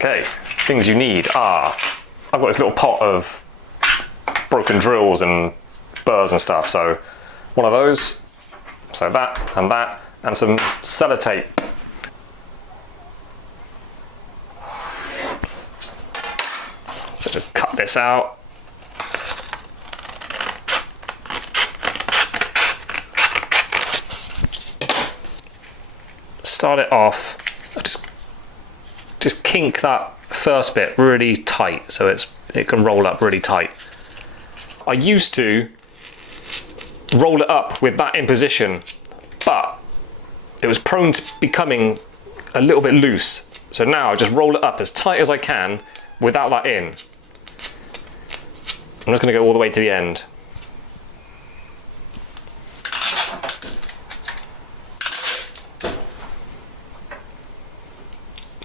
Okay, things you need are, I've got this little pot of broken drills and burrs and stuff, so one of those, so that, and some sellotape. So just cut this out. Start it off, just kink that first bit really tight so it can roll up really tight. I used to roll it up with that in position, but it was prone to becoming a little bit loose. So now I just roll it up as tight as I can without that in. I'm just going to go all the way to the end.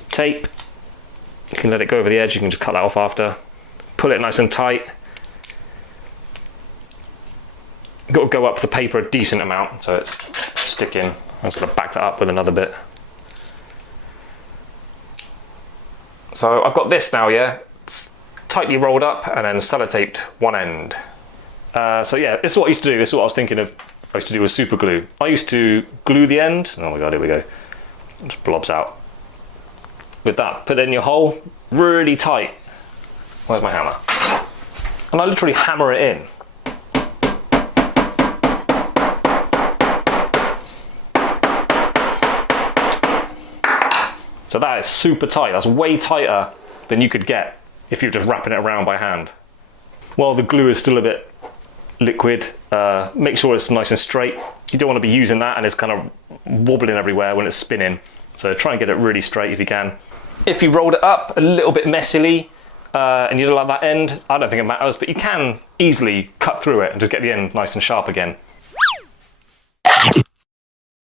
Tape, you can let it go over the edge, you can just cut that off after. Pull it nice and tight. You've got to go up the paper a decent amount so it's sticking. I'm just going to back that up with another bit. So I've got this now, yeah? It's tightly rolled up and then sellotaped one end. So yeah, this is what I used to do. This is what I was thinking of. I used to do with super glue. I used to glue the end. Oh my god, here we go. It just blobs out. With that, put it in your hole, really tight. Where's my hammer? And I literally hammer it in. So that is super tight. That's way tighter than you could get if you're just wrapping it around by hand. While the glue is still a bit liquid, make sure it's nice and straight. You don't want to be using that and it's kind of wobbling everywhere when it's spinning. So try and get it really straight if you can. If you rolled it up a little bit messily and you don't like that end, I don't think it matters, but you can easily cut through it and just get the end nice and sharp again.